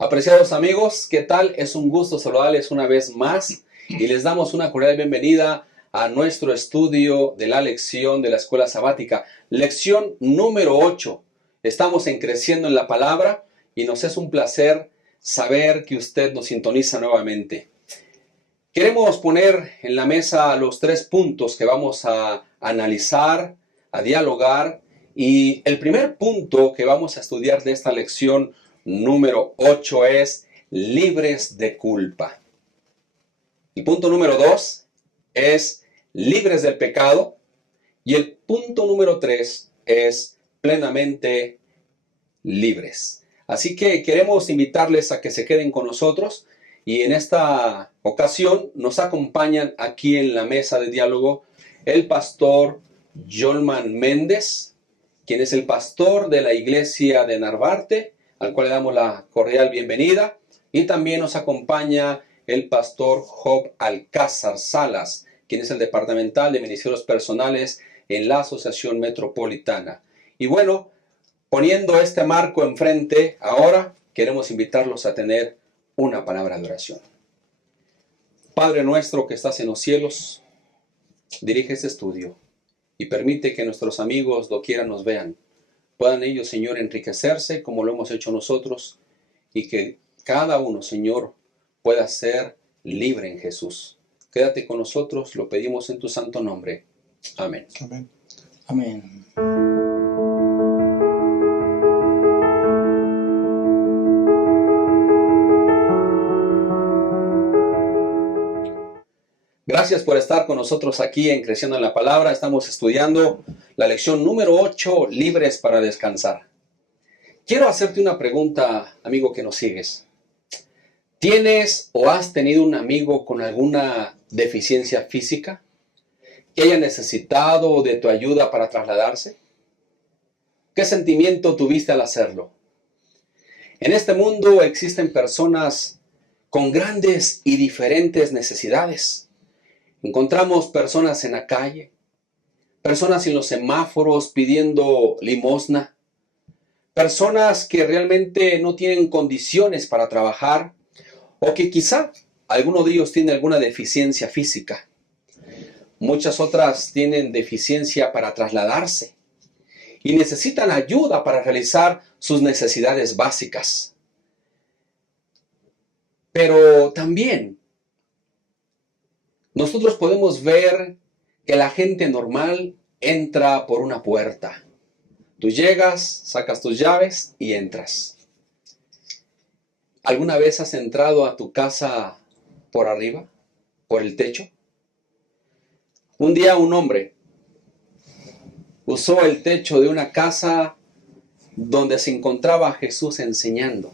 Apreciados amigos, ¿qué tal? Es un gusto saludarles una vez más y les damos una cordial bienvenida a nuestro estudio de la lección de la Escuela Sabática. Lección número 8. Estamos en Creciendo en la Palabra y nos es un placer saber que usted nos sintoniza nuevamente. Queremos poner en la mesa los 3 puntos que vamos a analizar, a dialogar, y el primer punto que vamos a estudiar de esta lección número 8 es libres de culpa. El punto número 2 es libres del pecado. Y el punto número 3 es plenamente libres. Así que queremos invitarles a que se queden con nosotros. Y en esta ocasión nos acompañan aquí en la mesa de diálogo el pastor Jolman Méndez, quien es el pastor de la iglesia de Narvarte, al cual le damos la cordial bienvenida. Y también nos acompaña el pastor Job Alcázar Salas, quien es el departamental de ministerios personales en la Asociación Metropolitana. Y bueno, poniendo este marco enfrente, ahora queremos invitarlos a tener una palabra de oración. Padre nuestro que estás en los cielos, dirige este estudio y permite que nuestros amigos doquiera nos vean. Puedan ellos, Señor, enriquecerse como lo hemos hecho nosotros y que cada uno, Señor, pueda ser libre en Jesús. Quédate con nosotros, lo pedimos en tu santo nombre. Amén. Amén. Amén. Gracias por estar con nosotros aquí en Creciendo en la Palabra. Estamos estudiando la lección número 8, libres para descansar. Quiero hacerte una pregunta, amigo que nos sigues. ¿Tienes o has tenido un amigo con alguna deficiencia física que haya necesitado de tu ayuda para trasladarse? ¿Qué sentimiento tuviste al hacerlo? En este mundo existen personas con grandes y diferentes necesidades. Encontramos personas en la calle, personas en los semáforos pidiendo limosna, personas que realmente no tienen condiciones para trabajar o que quizá alguno de ellos tiene alguna deficiencia física. Muchas otras tienen deficiencia para trasladarse y necesitan ayuda para realizar sus necesidades básicas. Pero también nosotros podemos ver que la gente normal entra por una puerta. Tú llegas, sacas tus llaves y entras. ¿Alguna vez has entrado a tu casa por arriba, por el techo? Un día un hombre usó el techo de una casa donde se encontraba Jesús enseñando.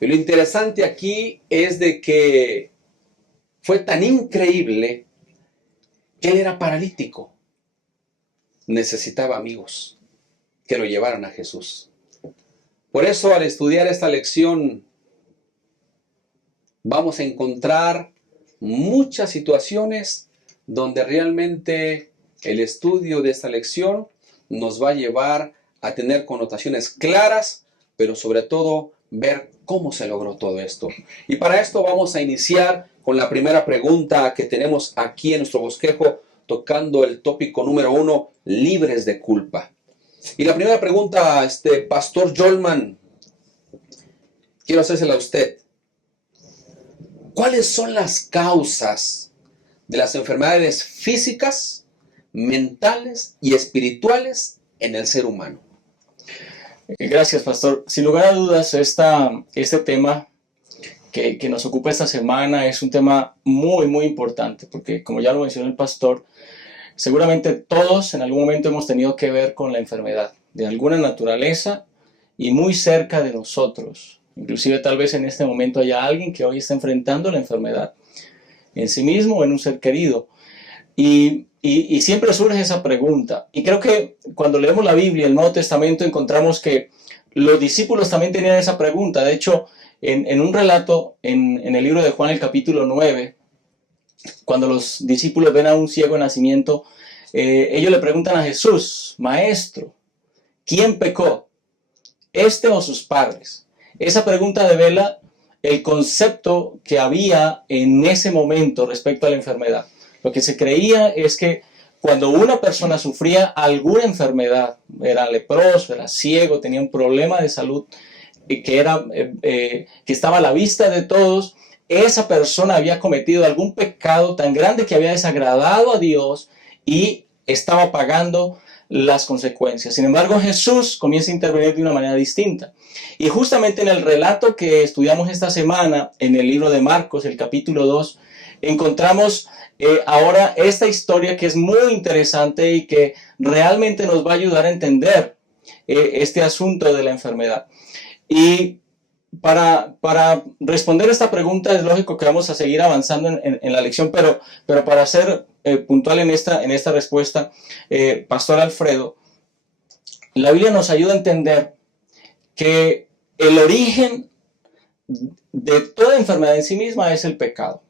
Y lo interesante aquí es de que fue tan increíble que él era paralítico. Necesitaba amigos que lo llevaran a Jesús. Por eso, al estudiar esta lección, vamos a encontrar muchas situaciones donde realmente el estudio de esta lección nos va a llevar a tener connotaciones claras, pero sobre todo ver cómo se logró todo esto. Y para esto vamos a iniciar con la primera pregunta que tenemos aquí en nuestro bosquejo, tocando el tópico número 1, libres de culpa. Y la primera pregunta, Pastor Jolman, quiero hacérsela a usted. ¿Cuáles son las causas de las enfermedades físicas, mentales y espirituales en el ser humano? Gracias, pastor. Sin lugar a dudas, este tema que nos ocupa esta semana es un tema muy, muy importante, porque como ya lo mencionó el pastor, seguramente todos en algún momento hemos tenido que ver con la enfermedad de alguna naturaleza y muy cerca de nosotros. Inclusive tal vez en este momento haya alguien que hoy está enfrentando la enfermedad en sí mismo o en un ser querido. Y siempre surge esa pregunta. Y creo que cuando leemos la Biblia, el Nuevo Testamento, encontramos que los discípulos también tenían esa pregunta. De hecho, en un relato en el libro de Juan, el capítulo 9, cuando los discípulos ven a un ciego de nacimiento, ellos le preguntan a Jesús: Maestro, ¿quién pecó, este o sus padres? esa pregunta devela el concepto que había en ese momento respecto a la enfermedad. Lo que se creía es que cuando una persona sufría alguna enfermedad, era leproso, era ciego, tenía un problema de salud que estaba a la vista de todos, esa persona había cometido algún pecado tan grande que había desagradado a Dios y estaba pagando las consecuencias. Sin embargo, Jesús comienza a intervenir de una manera distinta. Y justamente en el relato que estudiamos esta semana, en el libro de Marcos, el capítulo 2, encontramos ahora esta historia que es muy interesante y que realmente nos va a ayudar a entender este asunto de la enfermedad. Y para responder esta pregunta es lógico que vamos a seguir avanzando en la lección, pero para ser puntual en esta respuesta, Pastor Alfredo, la Biblia nos ayuda a entender que el origen de toda enfermedad en sí misma es el pecado.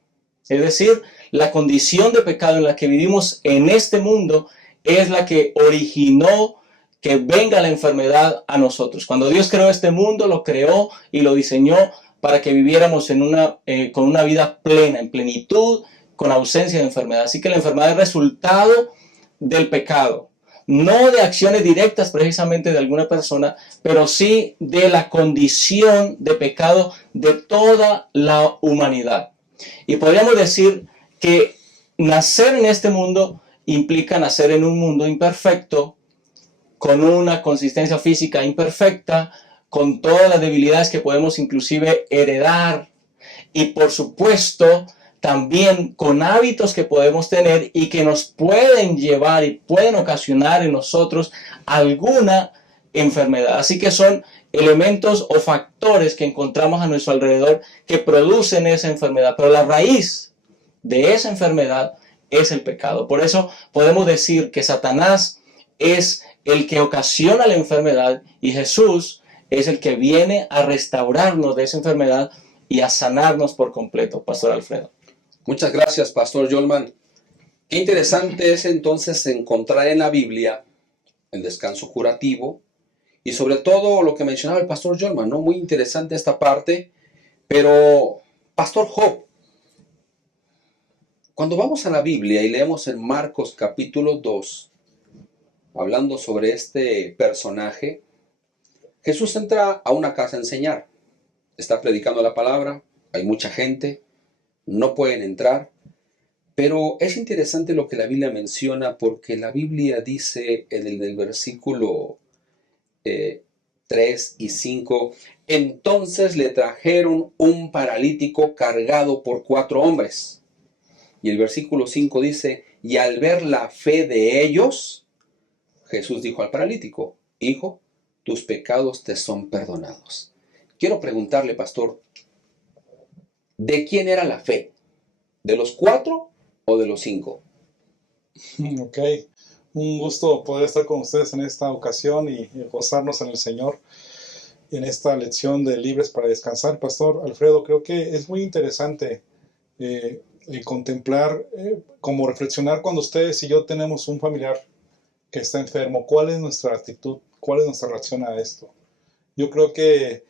Es decir, la condición de pecado en la que vivimos en este mundo es la que originó que venga la enfermedad a nosotros. Cuando Dios creó este mundo, lo creó y lo diseñó para que viviéramos con una vida plena, en plenitud, con ausencia de enfermedad. Así que la enfermedad es resultado del pecado. No de acciones directas precisamente de alguna persona, pero sí de la condición de pecado de toda la humanidad. Y podríamos decir que nacer en este mundo implica nacer en un mundo imperfecto, con una consistencia física imperfecta, con todas las debilidades que podemos inclusive heredar y por supuesto también con hábitos que podemos tener y que nos pueden llevar y pueden ocasionar en nosotros alguna enfermedad. Así que son elementos o factores que encontramos a nuestro alrededor que producen esa enfermedad, pero la raíz de esa enfermedad es el pecado. Por eso podemos decir que Satanás es el que ocasiona la enfermedad y Jesús es el que viene a restaurarnos de esa enfermedad y a sanarnos por completo, Pastor Alfredo. Muchas gracias, Pastor Yolman. Qué interesante es entonces encontrar en la Biblia el descanso curativo y sobre todo lo que mencionaba el Pastor Yolman, ¿no? Muy interesante esta parte, pero Pastor Job, cuando vamos a la Biblia y leemos en Marcos capítulo 2, hablando sobre este personaje, Jesús entra a una casa a enseñar. Está predicando la palabra, hay mucha gente, no pueden entrar, pero es interesante lo que la Biblia menciona porque la Biblia dice en el versículo 3 y 5, entonces le trajeron un paralítico cargado por 4 hombres. Y el versículo 5 dice, y al ver la fe de ellos, Jesús dijo al paralítico, hijo, tus pecados te son perdonados. Quiero preguntarle, pastor, ¿de quién era la fe? ¿De los 4 o de los 5? Ok, un gusto poder estar con ustedes en esta ocasión y gozarnos en el Señor en esta lección de Libres para Descansar. Pastor Alfredo, creo que es muy interesante contemplar, como reflexionar cuando ustedes y yo tenemos un familiar que está enfermo, ¿cuál es nuestra actitud? ¿Cuál es nuestra reacción a esto? Yo creo que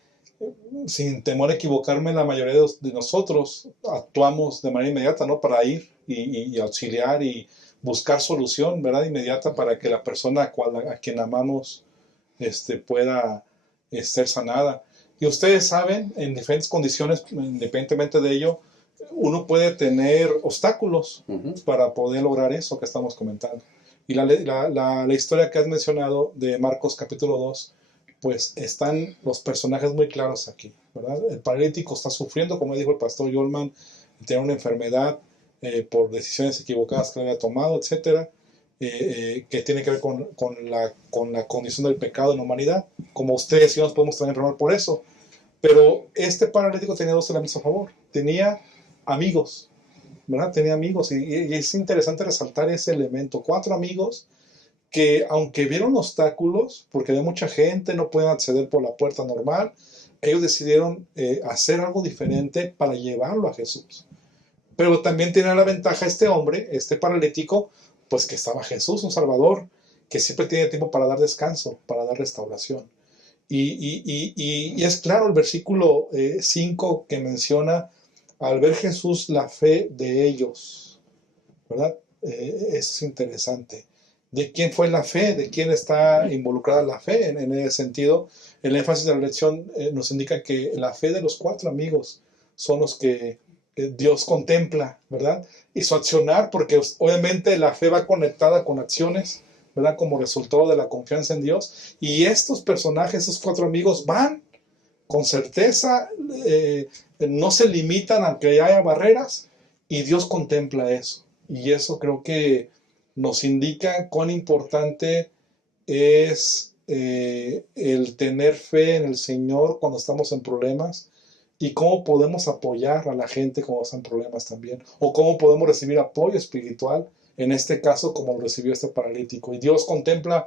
sin temor a equivocarme, la mayoría de nosotros actuamos de manera inmediata, ¿no? Para ir y auxiliar y buscar solución, ¿verdad? Inmediata para que la persona a quien amamos pueda ser sanada. Y ustedes saben, en diferentes condiciones, independientemente de ello, uno puede tener obstáculos para poder lograr eso que estamos comentando. Y la historia que has mencionado de Marcos capítulo 2, pues están los personajes muy claros aquí, ¿verdad? El paralítico está sufriendo, como dijo el pastor Yolman, tiene una enfermedad por decisiones equivocadas que había tomado, etcétera, que tiene que ver con la condición del pecado en la humanidad. Como ustedes y yo nos podemos también enfermar por eso. Pero este paralítico tenía 2 elementos a favor. Tenía amigos, ¿verdad? Tenía amigos y es interesante resaltar ese elemento. 4 amigos que aunque vieron obstáculos, porque había mucha gente, no pueden acceder por la puerta normal, ellos decidieron hacer algo diferente para llevarlo a Jesús. Pero también tenía la ventaja este hombre, este paralítico, pues que estaba Jesús, un Salvador, que siempre tiene tiempo para dar descanso, para dar restauración. Y es claro el versículo 5 que menciona, al ver Jesús la fe de ellos, ¿verdad? Eso es interesante. ¿De quién fue la fe? ¿De quién está involucrada la fe? En ese sentido, el énfasis de la lección nos indica que la fe de los 4 amigos son los que Dios contempla, ¿verdad? Y su accionar, porque obviamente la fe va conectada con acciones, ¿verdad? Como resultado de la confianza en Dios. Y estos personajes, esos 4 amigos, van con certeza, no se limitan aunque haya barreras, y Dios contempla eso. Y eso creo que nos indica cuán importante es el tener fe en el Señor cuando estamos en problemas, y cómo podemos apoyar a la gente cuando están en problemas también, o cómo podemos recibir apoyo espiritual, en este caso como lo recibió este paralítico. Y Dios contempla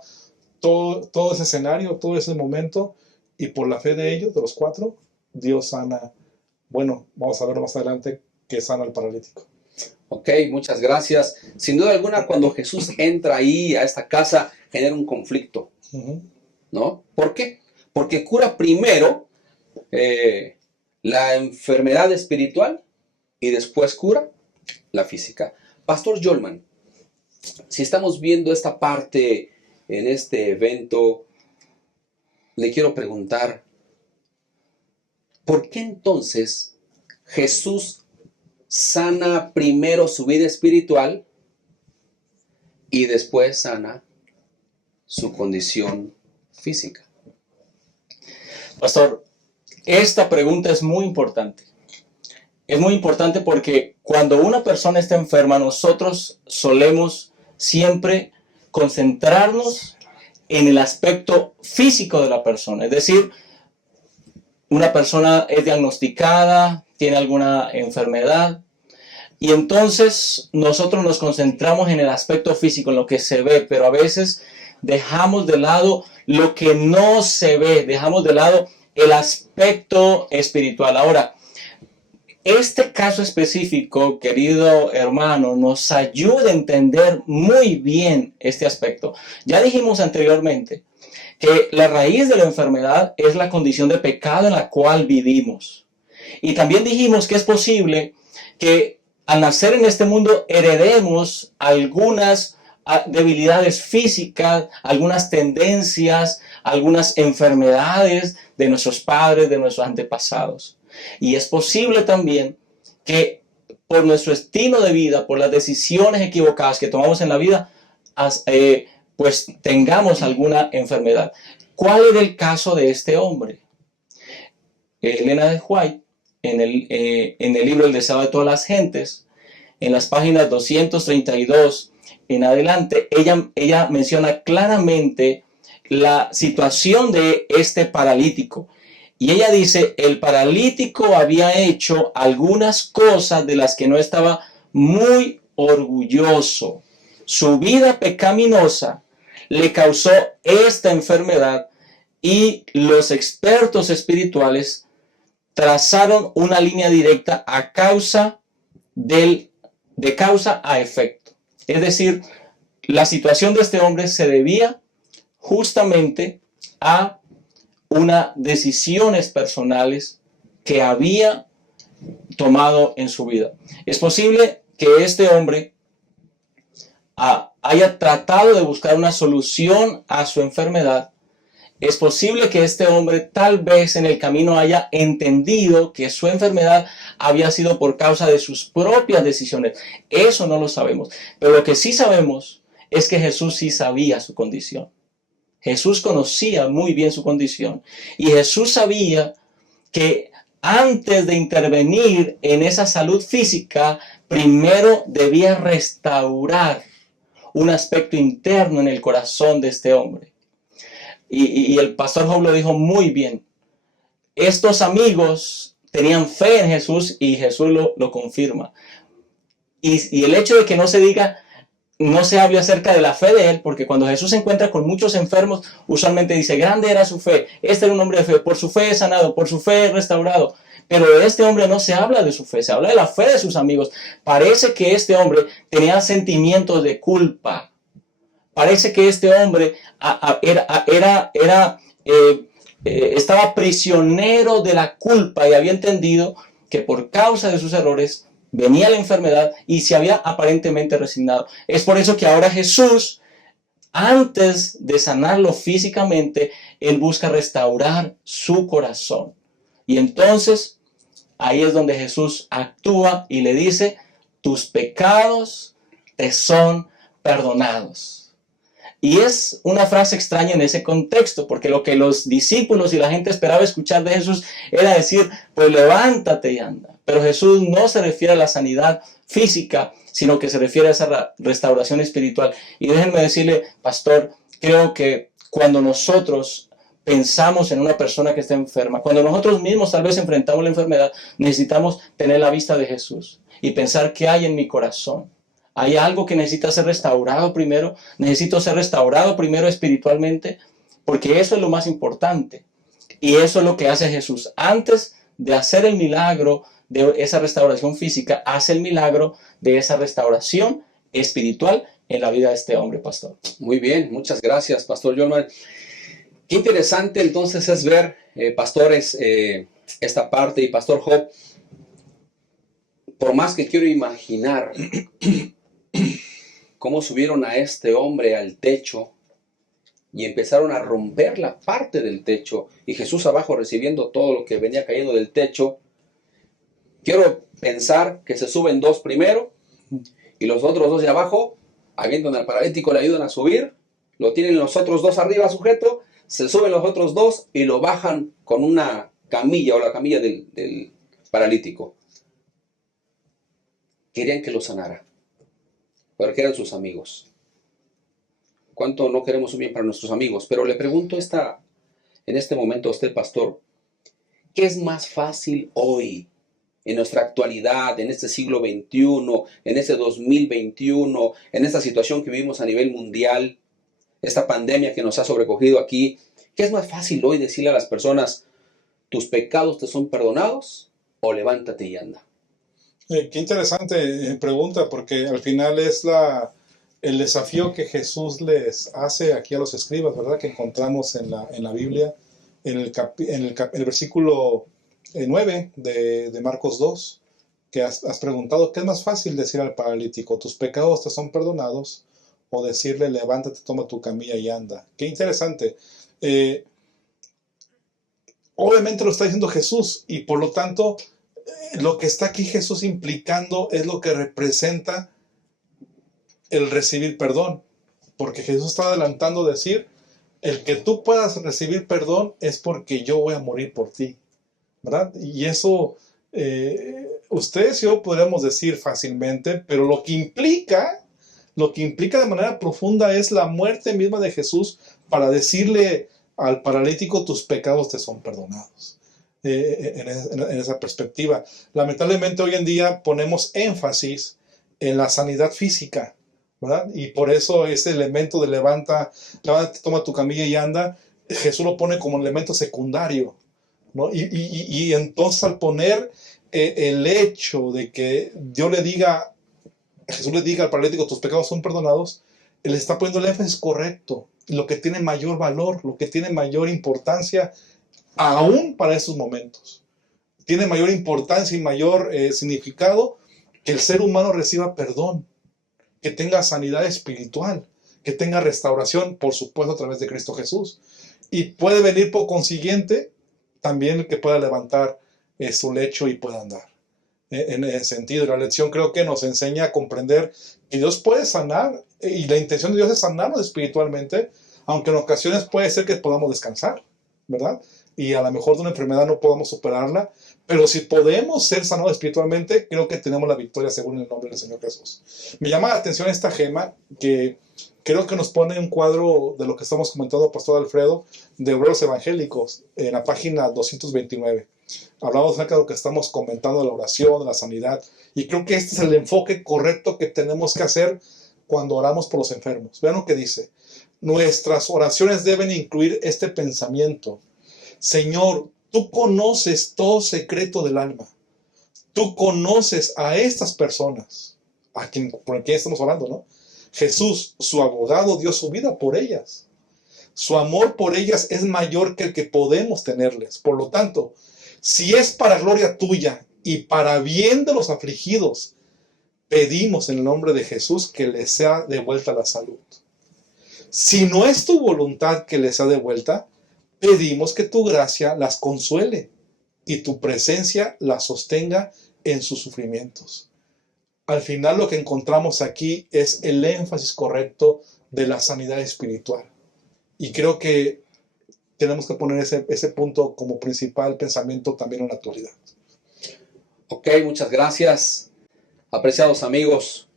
todo ese escenario, todo ese momento, y por la fe de ellos, de los 4, Dios sana. Bueno, vamos a ver más adelante que sana al paralítico. Ok, muchas gracias. Sin duda alguna, cuando Jesús entra ahí a esta casa, genera un conflicto, ¿no? ¿Por qué? Porque cura primero la enfermedad espiritual y después cura la física. Pastor Jolman, si estamos viendo esta parte en este evento, le quiero preguntar, ¿por qué entonces Jesús sana primero su vida espiritual y después sana su condición física? Pastor, esta pregunta es muy importante. Es muy importante porque cuando una persona está enferma, nosotros solemos siempre concentrarnos en el aspecto físico de la persona. Es decir, una persona es diagnosticada, tiene alguna enfermedad, y entonces nosotros nos concentramos en el aspecto físico, en lo que se ve, pero a veces dejamos de lado lo que no se ve, dejamos de lado el aspecto espiritual. Ahora, este caso específico, querido hermano, nos ayuda a entender muy bien este aspecto. Ya dijimos anteriormente que la raíz de la enfermedad es la condición de pecado en la cual vivimos. Y también dijimos que es posible que al nacer en este mundo heredemos algunas debilidades físicas, algunas tendencias, algunas enfermedades de nuestros padres, de nuestros antepasados. Y es posible también que por nuestro estilo de vida, por las decisiones equivocadas que tomamos en la vida, pues tengamos alguna enfermedad. ¿Cuál era el caso de este hombre? Elena de White, en el libro El deseo de todas las gentes, en las páginas 232 en adelante, ella menciona claramente la situación de este paralítico. Y ella dice, el paralítico había hecho algunas cosas de las que no estaba muy orgulloso. Su vida pecaminosa le causó esta enfermedad, y los expertos espirituales trazaron una línea directa a causa de causa a efecto. Es decir, la situación de este hombre se debía justamente a unas decisiones personales que había tomado en su vida. Es posible que este hombre haya tratado de buscar una solución a su enfermedad. Es posible que este hombre tal vez en el camino haya entendido que su enfermedad había sido por causa de sus propias decisiones. Eso no lo sabemos. Pero lo que sí sabemos es que Jesús sí sabía su condición. Jesús conocía muy bien su condición. Y Jesús sabía que antes de intervenir en esa salud física, primero debía restaurar un aspecto interno en el corazón de este hombre. Y el pastor Job lo dijo muy bien. Estos amigos tenían fe en Jesús y Jesús lo confirma. Y el hecho de que no se hable acerca de la fe de él, porque cuando Jesús se encuentra con muchos enfermos, usualmente dice, grande era su fe, este era un hombre de fe, por su fe es sanado, por su fe es restaurado. Pero de este hombre no se habla de su fe, se habla de la fe de sus amigos. Parece que este hombre tenía sentimientos de culpa. Parece que este hombre estaba prisionero de la culpa y había entendido que por causa de sus errores venía la enfermedad y se había aparentemente resignado. Es por eso que ahora Jesús, antes de sanarlo físicamente, Él busca restaurar su corazón. Y entonces, ahí es donde Jesús actúa y le dice, tus pecados te son perdonados. Y es una frase extraña en ese contexto, porque lo que los discípulos y la gente esperaba escuchar de Jesús era decir, pues levántate y anda. Pero Jesús no se refiere a la sanidad física, sino que se refiere a esa restauración espiritual. Y déjenme decirle, pastor, creo que cuando nosotros pensamos en una persona que está enferma, cuando nosotros mismos tal vez enfrentamos la enfermedad, necesitamos tener la vista de Jesús y pensar qué hay en mi corazón. ¿Hay algo que necesita ser restaurado primero? ¿Necesito ser restaurado primero espiritualmente? Porque eso es lo más importante. Y eso es lo que hace Jesús. Antes de hacer el milagro de esa restauración física, hace el milagro de esa restauración espiritual en la vida de este hombre, pastor. Muy bien, muchas gracias, Pastor Jolman. Qué interesante entonces es ver, pastores, esta parte, y Pastor Job, por más que quiero imaginar cómo subieron a este hombre al techo y empezaron a romper la parte del techo y Jesús abajo recibiendo todo lo que venía cayendo del techo, quiero pensar que se suben dos primero y los otros dos de abajo avientan al paralítico, le ayudan a subir, lo tienen los otros dos arriba sujeto, se suben los otros dos y lo bajan con una camilla o la camilla del paralítico. Querían que lo sanara, pero que eran sus amigos. ¿Cuánto no queremos un bien para nuestros amigos? Pero le pregunto en este momento a usted, pastor, ¿qué es más fácil hoy, en nuestra actualidad, en este siglo XXI, en este 2021, en esta situación que vivimos a nivel mundial, esta pandemia que nos ha sobrecogido aquí? ¿Qué es más fácil hoy decirle a las personas, tus pecados te son perdonados, o levántate y anda? Qué interesante pregunta, porque al final es el desafío que Jesús les hace aquí a los escribas, ¿verdad? Que encontramos en la Biblia, en el versículo 9 de Marcos 2, que has preguntado, ¿qué es más fácil decir al paralítico, tus pecados te son perdonados? O decirle, levántate, toma tu camilla y anda. Qué interesante. Obviamente lo está diciendo Jesús, y por lo tanto, lo que está aquí Jesús implicando es lo que representa el recibir perdón. Porque Jesús está adelantando decir, el que tú puedas recibir perdón es porque yo voy a morir por ti, ¿verdad? Y eso ustedes y yo podríamos decir fácilmente, pero lo que implica de manera profunda es la muerte misma de Jesús para decirle al paralítico, tus pecados te son perdonados. En esa perspectiva. Lamentablemente hoy en día ponemos énfasis en la sanidad física, ¿verdad? Y por eso ese elemento de levántate, toma tu camilla y anda, Jesús lo pone como elemento secundario, ¿no? Y entonces al poner el hecho de que Jesús le diga al paralítico, tus pecados son perdonados, él está poniendo el énfasis correcto, lo que tiene mayor valor, lo que tiene mayor importancia, aún para esos momentos. Tiene mayor importancia y mayor significado que el ser humano reciba perdón, que tenga sanidad espiritual, que tenga restauración, por supuesto, a través de Cristo Jesús. Y puede venir por consiguiente también el que pueda levantar su lecho y pueda andar. En ese sentido, la lección creo que nos enseña a comprender que Dios puede sanar, y la intención de Dios es sanarnos espiritualmente, aunque en ocasiones puede ser que podamos descansar, ¿verdad? Y a lo mejor de una enfermedad no podamos superarla, pero si podemos ser sanados espiritualmente, creo que tenemos la victoria según el nombre del Señor Jesús. Me llama la atención esta gema, que creo que nos pone un cuadro de lo que estamos comentando, Pastor Alfredo, de Obreros Evangélicos, en la página 229. Hablamos acerca de lo que estamos comentando, de la oración, de la sanidad, y creo que este es el enfoque correcto que tenemos que hacer cuando oramos por los enfermos. Vean lo que dice. Nuestras oraciones deben incluir este pensamiento: Señor, tú conoces todo secreto del alma. Tú conoces a estas personas, por quien estamos hablando, ¿no? Jesús, su abogado, dio su vida por ellas. Su amor por ellas es mayor que el que podemos tenerles. Por lo tanto, si es para gloria tuya y para bien de los afligidos, pedimos en el nombre de Jesús que les sea devuelta la salud. Si no es tu voluntad que les sea devuelta, pedimos que tu gracia las consuele y tu presencia las sostenga en sus sufrimientos. Al final lo que encontramos aquí es el énfasis correcto de la sanidad espiritual. Y creo que tenemos que poner ese punto como principal pensamiento también en la actualidad. Ok, muchas gracias. Apreciados amigos,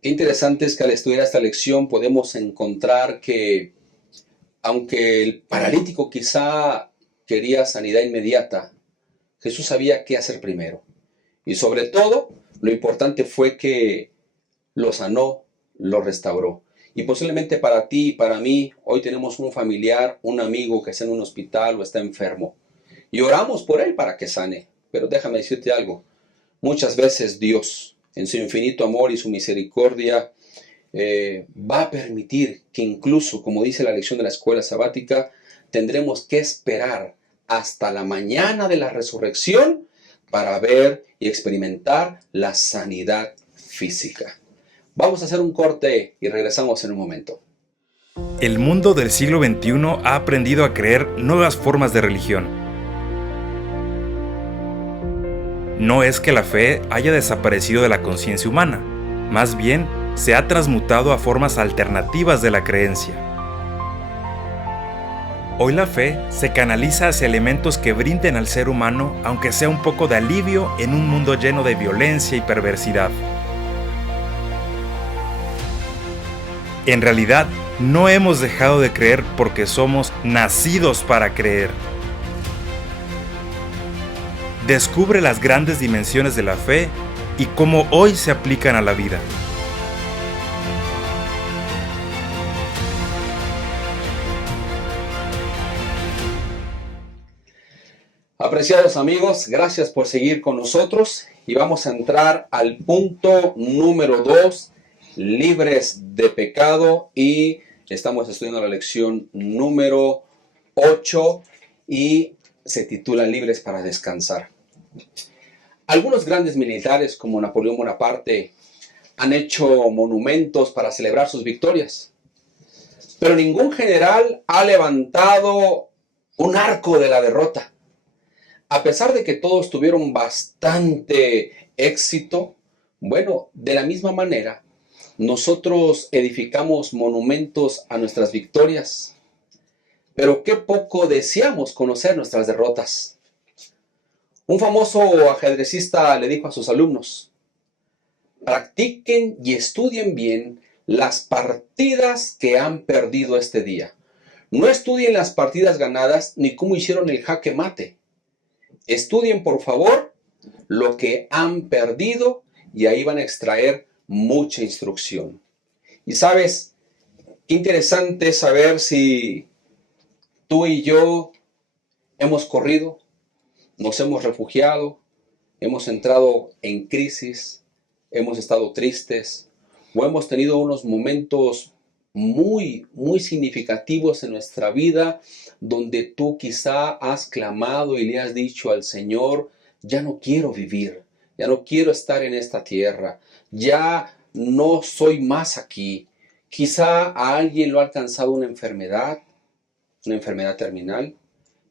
qué interesante es que al estudiar esta lección podemos encontrar que aunque el paralítico quizá quería sanidad inmediata, Jesús sabía qué hacer primero. Y sobre todo, lo importante fue que lo sanó, lo restauró. Y posiblemente para ti y para mí, hoy tenemos un familiar, un amigo que está en un hospital o está enfermo. Y oramos por él para que sane. Pero déjame decirte algo. Muchas veces Dios, en su infinito amor y su misericordia, va a permitir que incluso, como dice la lección de la escuela sabática, tendremos que esperar hasta la mañana de la resurrección para ver y experimentar la sanidad física. Vamos a hacer un corte y regresamos en un momento. El mundo del siglo XXI ha aprendido a creer nuevas formas de religión. No es que la fe haya desaparecido de la conciencia humana, más bien se ha transmutado a formas alternativas de la creencia. Hoy la fe se canaliza hacia elementos que brinden al ser humano, aunque sea un poco de alivio en un mundo lleno de violencia y perversidad. En realidad, no hemos dejado de creer porque somos nacidos para creer. Descubre las grandes dimensiones de la fe y cómo hoy se aplican a la vida. Apreciados amigos, gracias por seguir con nosotros y vamos a entrar al punto número 2, libres de pecado, y estamos estudiando la lección número 8 y se titula Libres para descansar. Algunos grandes militares como Napoleón Bonaparte han hecho monumentos para celebrar sus victorias, pero ningún general ha levantado un arco de la derrota. A pesar de que todos tuvieron bastante éxito, bueno, de la misma manera, nosotros edificamos monumentos a nuestras victorias, pero qué poco deseamos conocer nuestras derrotas. Un famoso ajedrecista le dijo a sus alumnos: practiquen y estudien bien las partidas que han perdido este día. No estudien las partidas ganadas ni cómo hicieron el jaque mate. Estudien, por favor, lo que han perdido y ahí van a extraer mucha instrucción. Y sabes, qué interesante es saber si tú y yo hemos corrido, nos hemos refugiado, hemos entrado en crisis, hemos estado tristes o hemos tenido unos momentos muy significativos en nuestra vida donde tú quizá has clamado y le has dicho al Señor: ya no quiero vivir, ya no quiero estar en esta tierra, ya no soy más aquí. Quizá a alguien lo ha alcanzado una enfermedad terminal,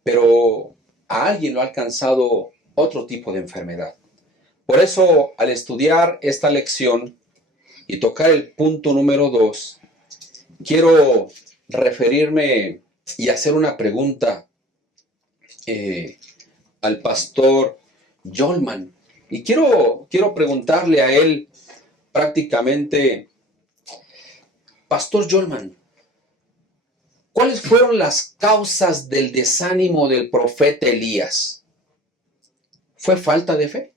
pero a alguien lo ha alcanzado otro tipo de enfermedad. Por eso, al estudiar esta lección y tocar el punto número 2, quiero referirme y hacer una pregunta al pastor Jolman. Y quiero preguntarle a él prácticamente: Pastor Jolman, ¿cuáles fueron las causas del desánimo del profeta Elías? ¿Fue falta de fe?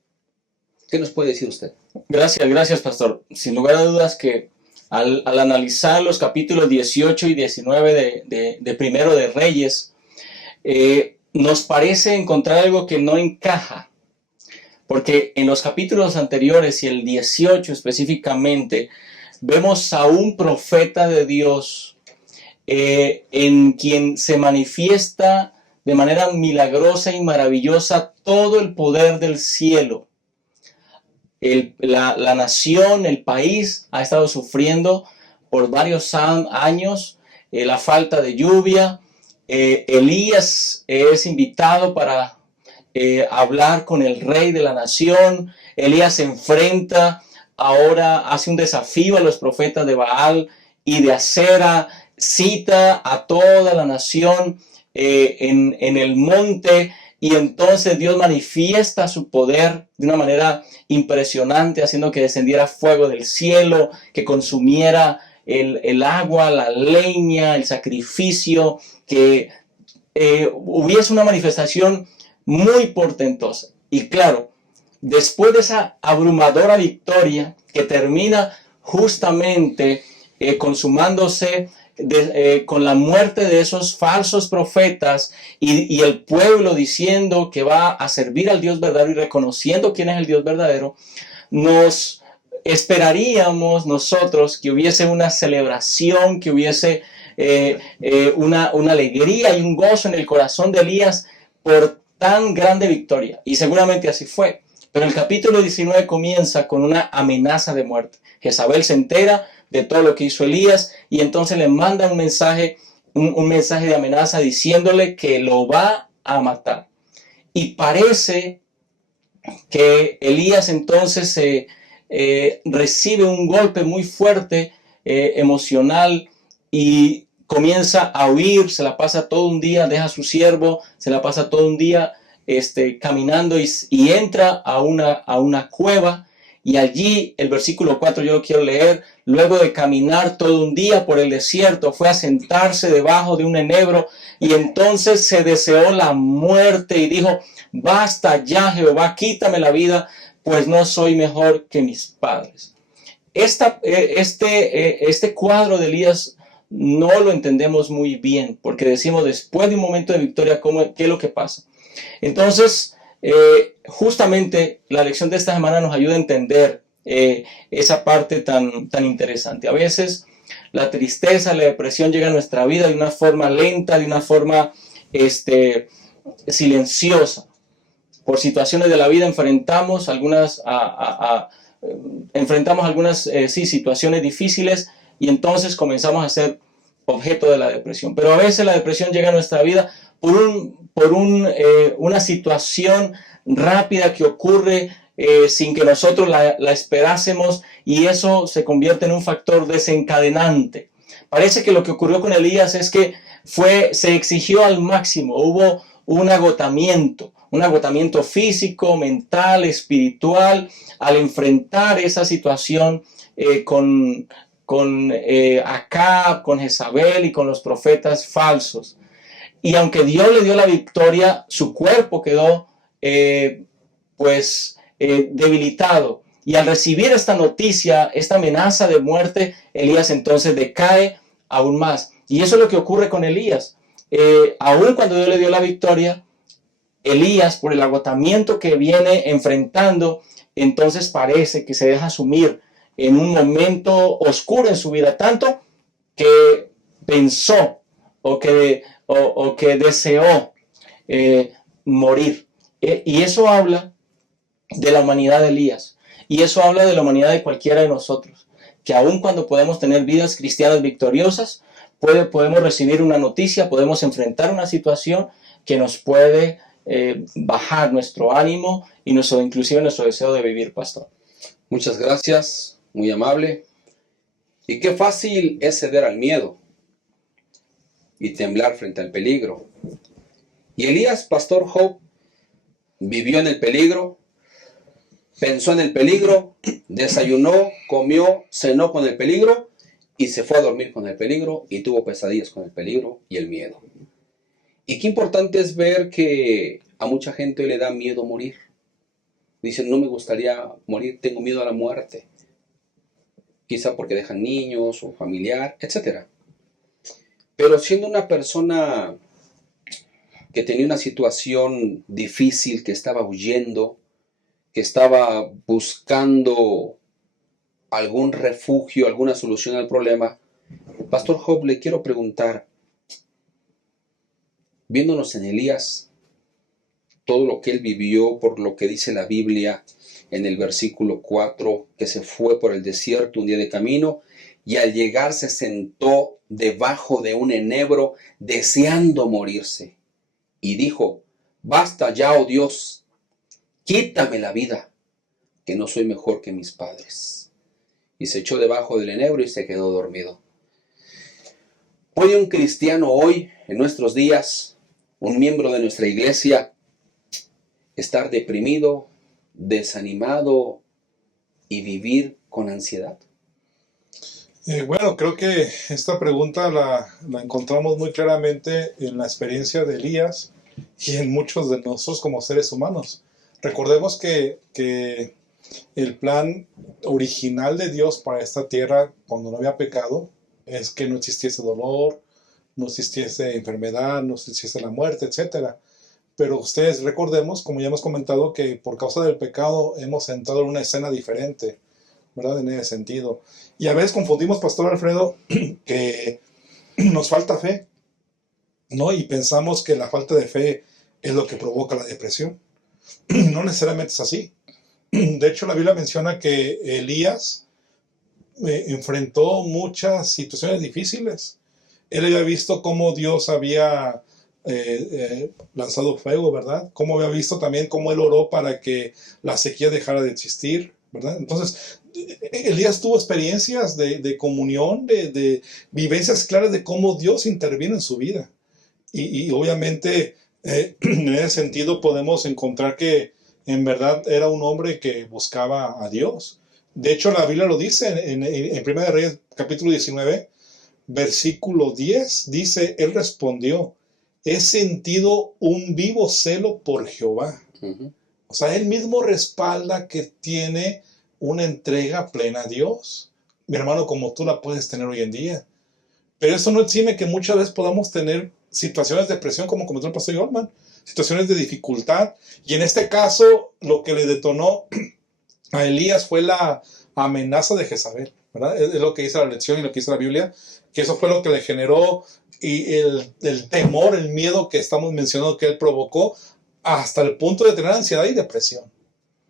¿Qué nos puede decir usted? Gracias, pastor. Sin lugar a dudas que al analizar los capítulos 18 y 19 de Primero de Reyes, nos parece encontrar algo que no encaja. Porque en los capítulos anteriores y el 18 específicamente, vemos a un profeta de Dios en quien se manifiesta de manera milagrosa y maravillosa todo el poder del cielo. La nación, el país, ha estado sufriendo por varios años la falta de lluvia. Elías es invitado para hablar con el rey de la nación. Elías se enfrenta, ahora hace un desafío a los profetas de Baal y de Acera, cita a toda la nación en el monte, y entonces Dios manifiesta su poder de una manera impresionante, haciendo que descendiera fuego del cielo, que consumiera el agua, la leña, el sacrificio, que hubiese una manifestación muy portentosa. Y claro, después de esa abrumadora victoria que termina justamente consumándose con la muerte de esos falsos profetas y el pueblo diciendo que va a servir al Dios verdadero y reconociendo quién es el Dios verdadero, nos esperaríamos nosotros que hubiese una celebración, que hubiese una alegría y un gozo en el corazón de Elías por tan grande victoria. Y seguramente así fue. Pero el capítulo 19 comienza con una amenaza de muerte. Jezabel se entera de todo lo que hizo Elías y entonces le manda un mensaje de amenaza diciéndole que lo va a matar. Y parece que Elías entonces recibe un golpe muy fuerte emocional y comienza a huir, se la pasa todo un día, deja a su siervo, se la pasa todo un día caminando y entra a una cueva. Y allí, el versículo 4 yo lo quiero leer: luego de caminar todo un día por el desierto, fue a sentarse debajo de un enebro y entonces se deseó la muerte y dijo: basta ya, Jehová, quítame la vida, pues no soy mejor que mis padres. Este cuadro de Elías no lo entendemos muy bien, porque decimos después de un momento de victoria, ¿qué es lo que pasa? Entonces, justamente la lección de esta semana nos ayuda a entender esa parte tan interesante. A veces la tristeza, la depresión llega a nuestra vida de una forma lenta, de una forma silenciosa. Por situaciones de la vida enfrentamos algunas situaciones difíciles y entonces comenzamos a ser objeto de la depresión. Pero a veces la depresión llega a nuestra vida por una situación rápida que ocurre sin que nosotros la esperásemos, y eso se convierte en un factor desencadenante. Parece que lo que ocurrió con Elías es que se exigió al máximo, hubo un agotamiento físico, mental, espiritual, al enfrentar esa situación con Acab, con Jezabel y con los profetas falsos. Y aunque Dios le dio la victoria, su cuerpo quedó debilitado. Y al recibir esta noticia, esta amenaza de muerte, Elías entonces decae aún más. Y eso es lo que ocurre con Elías. Aún cuando Dios le dio la victoria, Elías, por el agotamiento que viene enfrentando, entonces parece que se deja sumir en un momento oscuro en su vida, tanto que pensó o que deseó morir. Y eso habla de la humanidad de Elías, y eso habla de la humanidad de cualquiera de nosotros, que aun cuando podemos tener vidas cristianas victoriosas, podemos recibir una noticia, podemos enfrentar una situación que nos puede bajar nuestro ánimo y inclusive nuestro deseo de vivir, pastor. Muchas gracias, muy amable. Y qué fácil es ceder al miedo y temblar frente al peligro. Y Elías, pastor Job, vivió en el peligro, pensó en el peligro, desayunó, comió, cenó con el peligro y se fue a dormir con el peligro y tuvo pesadillas con el peligro y el miedo. Y qué importante es ver que a mucha gente le da miedo morir. Dicen: no me gustaría morir, tengo miedo a la muerte. Quizá porque dejan niños o familiar, etc. Pero siendo una persona que tenía una situación difícil, que estaba huyendo, que estaba buscando algún refugio, alguna solución al problema, Pastor Job, le quiero preguntar, viéndonos en Elías, todo lo que él vivió, por lo que dice la Biblia en el versículo 4, que se fue por el desierto un día de camino, y al llegar se sentó debajo de un enebro, deseando morirse. Y dijo, basta ya, oh Dios, quítame la vida, que no soy mejor que mis padres. Y se echó debajo del enebro y se quedó dormido. ¿Puede un cristiano hoy, en nuestros días, un miembro de nuestra iglesia, estar deprimido, desanimado y vivir con ansiedad? Bueno, creo que esta pregunta la encontramos muy claramente en la experiencia de Elías y en muchos de nosotros como seres humanos. Recordemos que el plan original de Dios para esta tierra, cuando no había pecado, es que no existiese dolor, no existiese enfermedad, no existiese la muerte, etc. Pero ustedes recordemos, como ya hemos comentado, que por causa del pecado hemos entrado en una escena diferente, ¿verdad? En ese sentido. Y a veces confundimos, Pastor Alfredo, que nos falta fe, ¿no? Y pensamos que la falta de fe es lo que provoca la depresión. No necesariamente es así. De hecho, la Biblia menciona que Elías enfrentó muchas situaciones difíciles. Él había visto cómo Dios había lanzado fuego, ¿verdad? Cómo había visto también cómo él oró para que la sequía dejara de existir, ¿verdad? Entonces, Elías tuvo experiencias de comunión, de vivencias claras de cómo Dios intervino en su vida. Y obviamente, en ese sentido podemos encontrar que en verdad era un hombre que buscaba a Dios. De hecho, la Biblia lo dice en 1 de Reyes, capítulo 19, versículo 10, dice, él respondió, he sentido un vivo celo por Jehová. Uh-huh. O sea, él mismo respalda que tiene una entrega plena a Dios. Mi hermano, como tú la puedes tener hoy en día. Pero eso no exime que muchas veces podamos tener situaciones de presión, como comentó el pastor Yorman, situaciones de dificultad. Y en este caso, lo que le detonó a Elías fue la amenaza de Jezabel, ¿verdad? Es lo que dice la lección y lo que dice la Biblia, que eso fue lo que le generó y el temor, el miedo que estamos mencionando que él provocó, hasta el punto de tener ansiedad y depresión.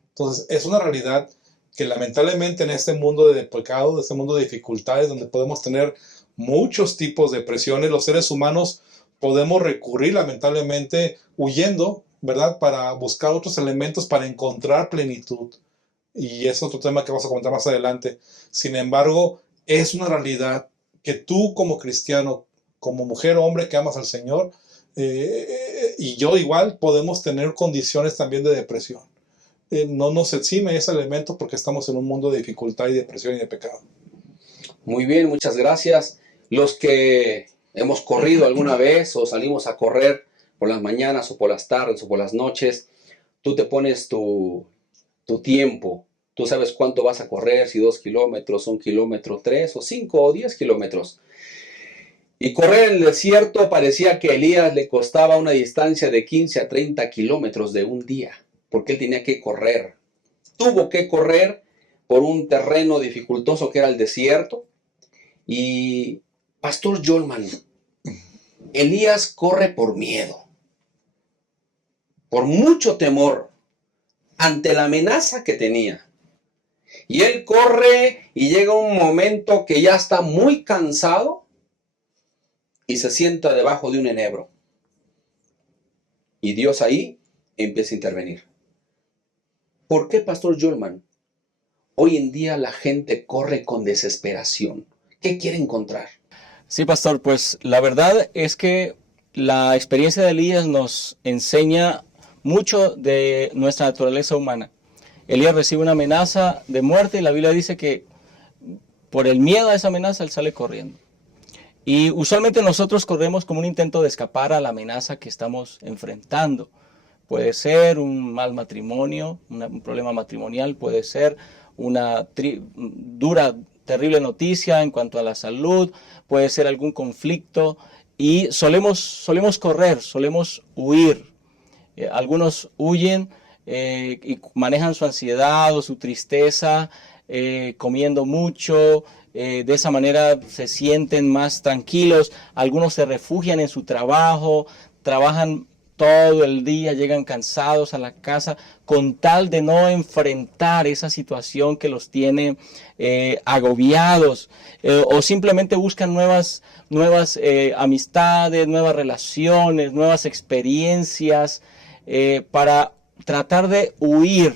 Entonces, es una realidad que lamentablemente en este mundo de pecado, en este mundo de dificultades, donde podemos tener muchos tipos de presiones, los seres humanos podemos recurrir lamentablemente huyendo, ¿verdad? Para buscar otros elementos para encontrar plenitud. Y es otro tema que vamos a comentar más adelante. Sin embargo, es una realidad que tú como cristiano, como mujer o hombre que amas al Señor, y yo igual, podemos tener condiciones también de depresión. No nos exime ese elemento porque estamos en un mundo de dificultad y depresión y de pecado. Muy bien, muchas gracias. Los que hemos corrido alguna vez o salimos a correr por las mañanas o por las tardes o por las noches, tú te pones tu tiempo. Tú sabes cuánto vas a correr, si 2 kilómetros, 1 kilómetro, 3 o 5 o 10 kilómetros. Y correr en el desierto parecía que a Elías le costaba una distancia de 15 a 30 kilómetros de un día, porque él tenía que correr. Tuvo que correr por un terreno dificultoso que era el desierto. Y Pastor Jolman, Elías corre por miedo, por mucho temor ante la amenaza que tenía. Y él corre y llega un momento que ya está muy cansado y se sienta debajo de un enebro. Y Dios ahí empieza a intervenir. ¿Por qué, Pastor Jolman, hoy en día la gente corre con desesperación? ¿Qué quiere encontrar? Sí, pastor, pues la verdad es que la experiencia de Elías nos enseña mucho de nuestra naturaleza humana. Elías recibe una amenaza de muerte y la Biblia dice que por el miedo a esa amenaza él sale corriendo. Y usualmente nosotros corremos como un intento de escapar a la amenaza que estamos enfrentando. Puede ser un mal matrimonio, un problema matrimonial, puede ser una dura, terrible noticia en cuanto a la salud, puede ser algún conflicto y solemos correr, solemos huir. Algunos huyen y manejan su ansiedad o su tristeza comiendo mucho, de esa manera se sienten más tranquilos. Algunos se refugian en su trabajo, trabajan todo el día, llegan cansados a la casa con tal de no enfrentar esa situación que los tiene agobiados, o simplemente buscan nuevas amistades, nuevas relaciones, nuevas experiencias, para tratar de huir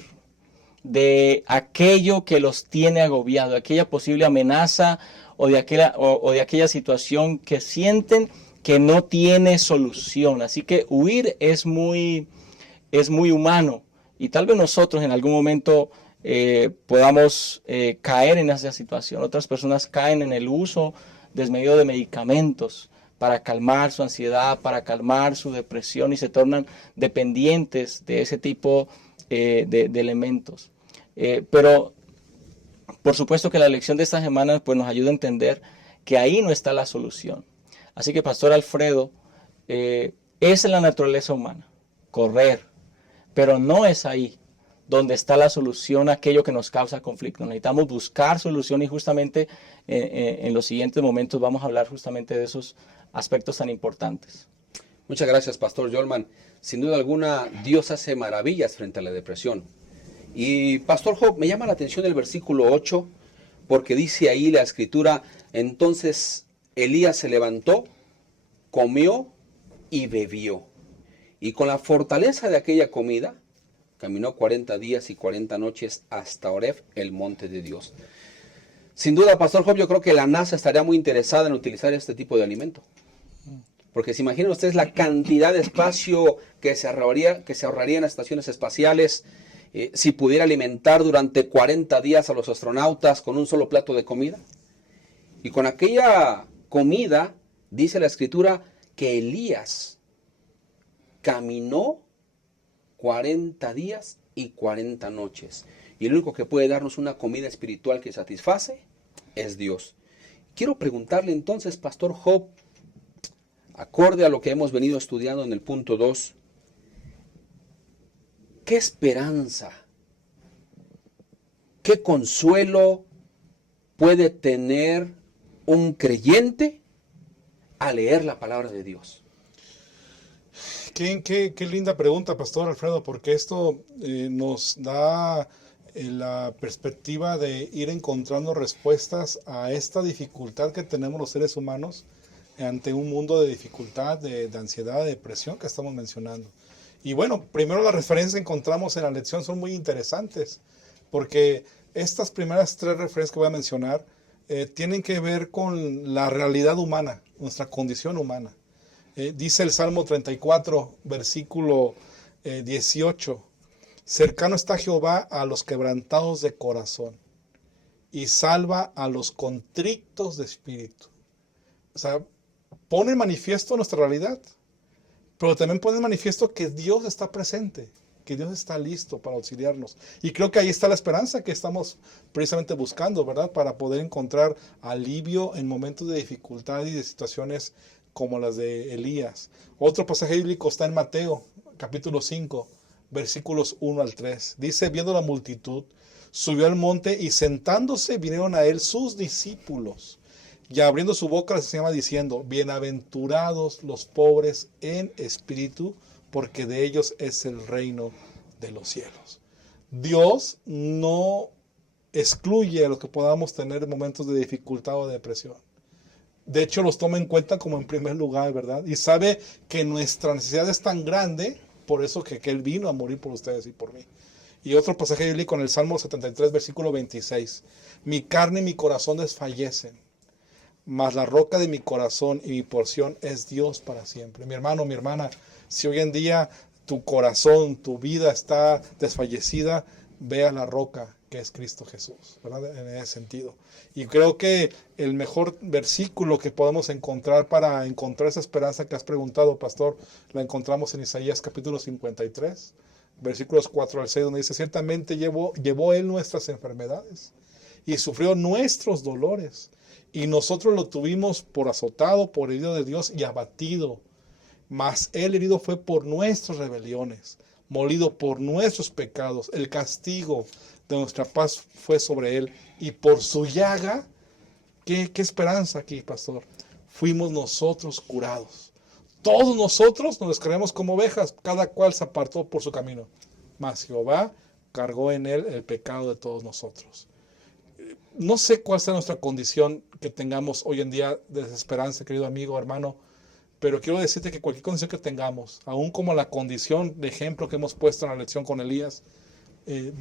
de aquello que los tiene agobiados, aquella posible amenaza o de aquella situación que sienten que no tiene solución. Así que huir es muy humano, y tal vez nosotros en algún momento podamos caer en esa situación. Otras personas caen en el uso desmedido de medicamentos para calmar su ansiedad, para calmar su depresión, y se tornan dependientes de ese tipo de elementos. Pero por supuesto que la lección de esta semana pues, nos ayuda a entender que ahí no está la solución. Así que, Pastor Alfredo, es la naturaleza humana, correr, pero no es ahí donde está la solución a aquello que nos causa conflicto. Necesitamos buscar solución, y justamente en los siguientes momentos vamos a hablar justamente de esos aspectos tan importantes. Muchas gracias, Pastor Jolman. Sin duda alguna, Dios hace maravillas frente a la depresión. Y, Pastor Job, me llama la atención el versículo 8, porque dice ahí la Escritura: entonces Elías se levantó, comió y bebió. Y con la fortaleza de aquella comida, caminó 40 días y 40 noches hasta Horeb, el monte de Dios. Sin duda, Pastor Job, yo creo que la NASA estaría muy interesada en utilizar este tipo de alimento. Porque se imaginan ustedes la cantidad de espacio que se ahorraría en las estaciones espaciales, si pudiera alimentar durante 40 días a los astronautas con un solo plato de comida. Y con aquella comida, dice la Escritura, que Elías caminó 40 días y 40 noches. Y el único que puede darnos una comida espiritual que satisface es Dios. Quiero preguntarle entonces, Pastor Job, acorde a lo que hemos venido estudiando en el punto 2, ¿qué esperanza, qué consuelo puede tener un creyente al leer la palabra de Dios? Qué linda pregunta, Pastor Alfredo, porque esto nos da la perspectiva de ir encontrando respuestas a esta dificultad que tenemos los seres humanos ante un mundo de dificultad, de ansiedad, de depresión que estamos mencionando. Y bueno, primero las referencias que encontramos en la lección son muy interesantes, porque estas primeras 3 referencias que voy a mencionar tienen que ver con la realidad humana, nuestra condición humana. Dice el Salmo 34, versículo 18, cercano está Jehová a los quebrantados de corazón y salva a los contritos de espíritu. O sea, pone en manifiesto nuestra realidad, pero también pone en manifiesto que Dios está presente, que Dios está listo para auxiliarnos. Y creo que ahí está la esperanza que estamos precisamente buscando, ¿verdad? Para poder encontrar alivio en momentos de dificultad y de situaciones como las de Elías. Otro pasaje bíblico está en Mateo, capítulo 5, versículos 1 al 3. Dice, viendo la multitud, subió al monte y sentándose vinieron a él sus discípulos. Y abriendo su boca les enseñaba diciendo, bienaventurados los pobres en espíritu, porque de ellos es el reino de los cielos. Dios no excluye a los que podamos tener momentos de dificultad o de depresión. De hecho, los toma en cuenta como en primer lugar, ¿verdad? Y sabe que nuestra necesidad es tan grande, por eso que Él vino a morir por ustedes y por mí. Y otro pasaje bíblico en el Salmo 73, versículo 26. Mi carne y mi corazón desfallecen, mas la roca de mi corazón y mi porción es Dios para siempre. Mi hermano, mi hermana, si hoy en día tu corazón, tu vida está desfallecida, ve a la roca que es Cristo Jesús, ¿verdad? En ese sentido. Y creo que el mejor versículo que podemos encontrar para encontrar esa esperanza que has preguntado, Pastor, la encontramos en Isaías capítulo 53, versículos 4 al 6, donde dice, ciertamente llevó Él nuestras enfermedades y sufrió nuestros dolores, y nosotros lo tuvimos por azotado, por herido de Dios y abatido. Mas Él herido fue por nuestras rebeliones, molido por nuestros pecados, el castigo de nuestra paz fue sobre él, y por su llaga, ¿qué esperanza aquí, pastor? Fuimos nosotros curados. Todos nosotros nos descargamos como ovejas, cada cual se apartó por su camino, mas Jehová cargó en él el pecado de todos nosotros. No sé cuál sea nuestra condición que tengamos hoy en día de desesperanza, querido amigo, hermano, pero quiero decirte que cualquier condición que tengamos, aún como la condición de ejemplo que hemos puesto en la lección con Elías,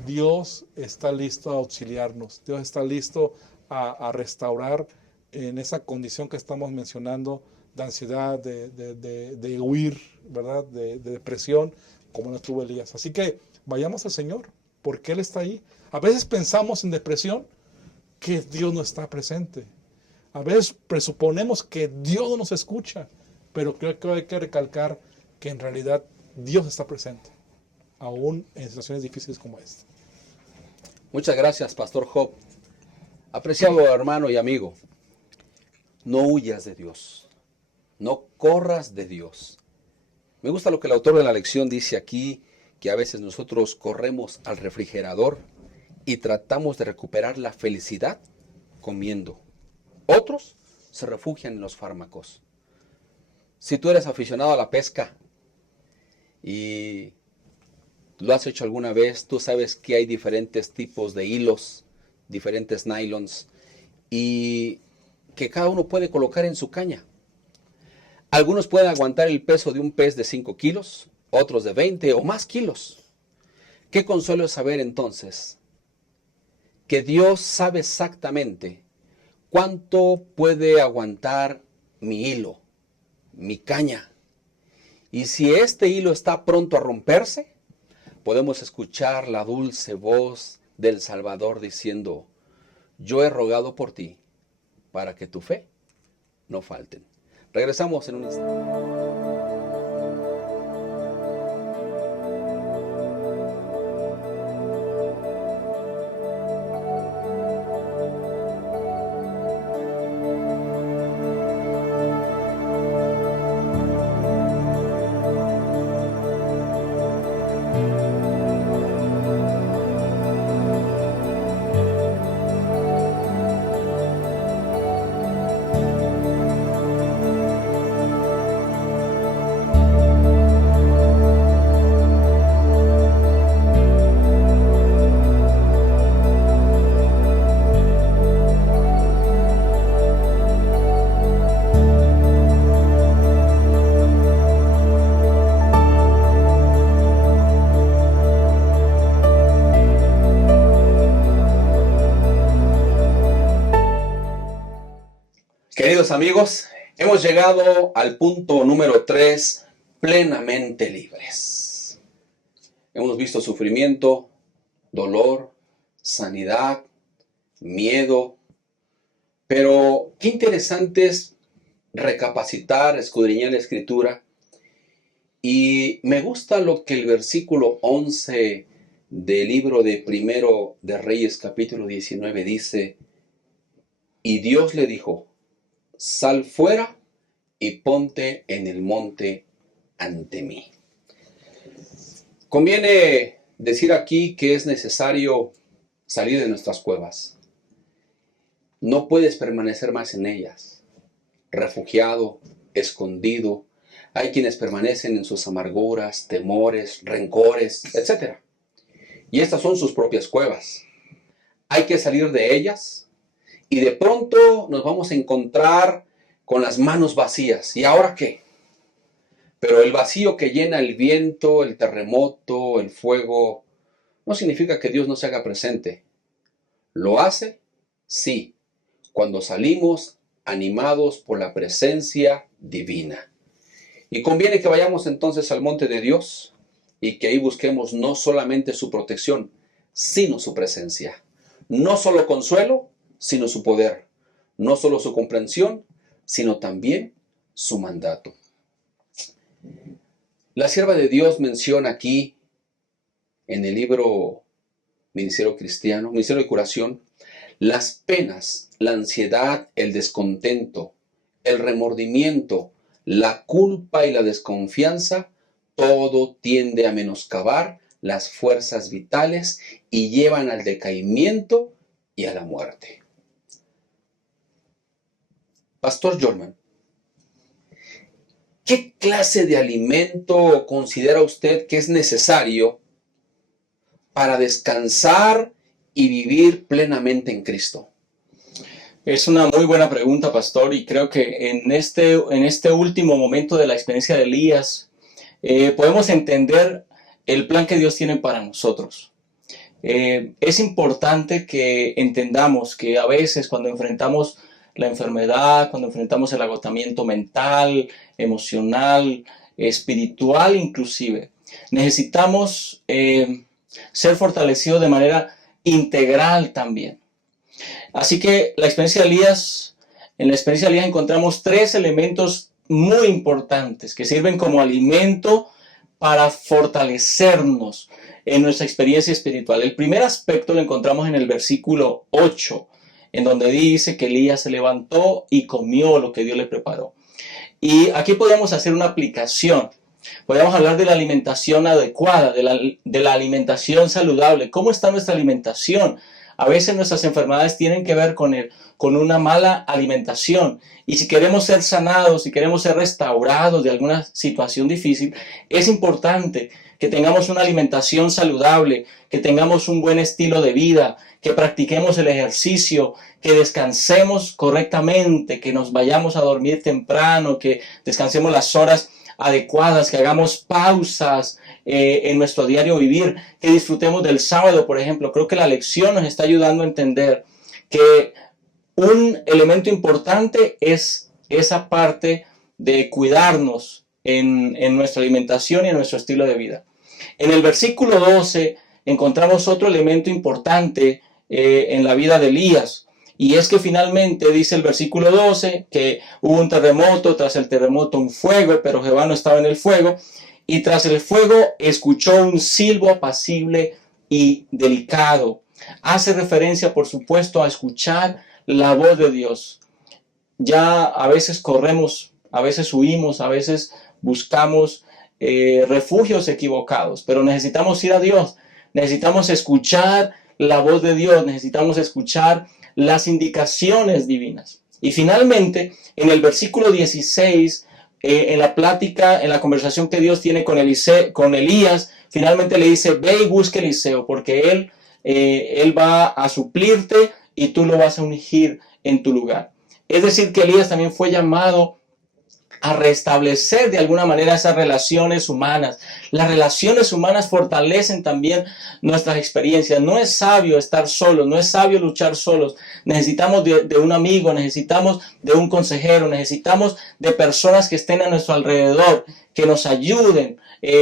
Dios está listo a auxiliarnos, Dios está listo a restaurar en esa condición que estamos mencionando de ansiedad, de huir, ¿verdad? De depresión, como no tuvo Elías. Así que vayamos al Señor, porque Él está ahí. A veces pensamos en depresión que Dios no está presente. A veces presuponemos que Dios no nos escucha, pero creo que hay que recalcar que en realidad Dios está presente, aún en situaciones difíciles como esta. Muchas gracias, Pastor Job. Apreciado hermano y amigo, no huyas de Dios, no corras de Dios. Me gusta lo que el autor de la lección dice aquí, que a veces nosotros corremos al refrigerador y tratamos de recuperar la felicidad comiendo. Otros se refugian en los fármacos. Si tú eres aficionado a la pesca y lo has hecho alguna vez, tú sabes que hay diferentes tipos de hilos, diferentes nylons, y que cada uno puede colocar en su caña. Algunos pueden aguantar el peso de un pez de 5 kilos, otros de 20 o más kilos. Qué consuelo es saber entonces que Dios sabe exactamente cuánto puede aguantar mi hilo, mi caña. Y si este hilo está pronto a romperse, podemos escuchar la dulce voz del Salvador diciendo: yo he rogado por ti para que tu fe no falte. Regresamos en un instante. Queridos amigos, hemos llegado al punto número 3, plenamente libres. Hemos visto sufrimiento, dolor, sanidad, miedo, pero qué interesante es recapacitar, escudriñar la Escritura. Y me gusta lo que el versículo 11 del libro de Primero de Reyes, capítulo 19, dice: y Dios le dijo, sal fuera y ponte en el monte ante mí. Conviene decir aquí que es necesario salir de nuestras cuevas. No puedes permanecer más en ellas, refugiado, escondido. Hay quienes permanecen en sus amarguras, temores, rencores, etc. Y estas son sus propias cuevas. Hay que salir de ellas. Y de pronto nos vamos a encontrar con las manos vacías. ¿Y ahora qué? Pero el vacío que llena el viento, el terremoto, el fuego, no significa que Dios no se haga presente. ¿Lo hace? Sí, cuando salimos animados por la presencia divina. Y conviene que vayamos entonces al monte de Dios y que ahí busquemos no solamente su protección, sino su presencia. No solo consuelo, sino su poder, no solo su comprensión, sino también su mandato. La sierva de Dios menciona aquí, en el libro Ministerio Cristiano, Ministerio de Curación, las penas, la ansiedad, el descontento, el remordimiento, la culpa y la desconfianza todo tiende a menoscabar las fuerzas vitales y llevan al decaimiento y a la muerte. Pastor Jorman, ¿qué clase de alimento considera usted que es necesario para descansar y vivir plenamente en Cristo? Es una muy buena pregunta, pastor, y creo que en este último momento de la experiencia de Elías podemos entender el plan que Dios tiene para nosotros. Es importante que entendamos que a veces cuando enfrentamos la enfermedad, cuando enfrentamos el agotamiento mental, emocional, espiritual inclusive, necesitamos ser fortalecidos de manera integral también. Así que en la experiencia de Elías encontramos tres elementos muy importantes que sirven como alimento para fortalecernos en nuestra experiencia espiritual. El primer aspecto lo encontramos en el versículo 8, en donde dice que Elías se levantó y comió lo que Dios le preparó. Y aquí podemos hacer una aplicación. Podemos hablar de la alimentación adecuada, de la alimentación saludable. ¿Cómo está nuestra alimentación? A veces nuestras enfermedades tienen que ver con una mala alimentación. Y si queremos ser sanados, si queremos ser restaurados de alguna situación difícil, es importante que tengamos una alimentación saludable, que tengamos un buen estilo de vida, que practiquemos el ejercicio, que descansemos correctamente, que nos vayamos a dormir temprano, que descansemos las horas adecuadas, que hagamos pausas en nuestro diario vivir, que disfrutemos del sábado, por ejemplo. Creo que la lección nos está ayudando a entender que un elemento importante es esa parte de cuidarnos en nuestra alimentación y en nuestro estilo de vida. En el versículo 12 encontramos otro elemento importante en la vida de Elías. Y es que finalmente dice el versículo 12 que hubo un terremoto, tras el terremoto un fuego, pero Jehová no estaba en el fuego. Y tras el fuego escuchó un silbo apacible y delicado. Hace referencia, por supuesto, a escuchar la voz de Dios. Ya a veces corremos, a veces huimos, a veces buscamos refugios equivocados, pero necesitamos ir a Dios. Necesitamos escuchar la voz de Dios, necesitamos escuchar las indicaciones divinas. Y finalmente, en el versículo 16, en la plática, en la conversación que Dios tiene con Elías, finalmente le dice: ve y busca a Eliseo, porque él va a suplirte y tú lo vas a ungir en tu lugar. Es decir, que Elías también fue llamado a restablecer de alguna manera esas relaciones humanas. Las relaciones humanas fortalecen también nuestras experiencias. No es sabio estar solos, no es sabio luchar solos. Necesitamos de un amigo, necesitamos de un consejero, necesitamos de personas que estén a nuestro alrededor, que nos ayuden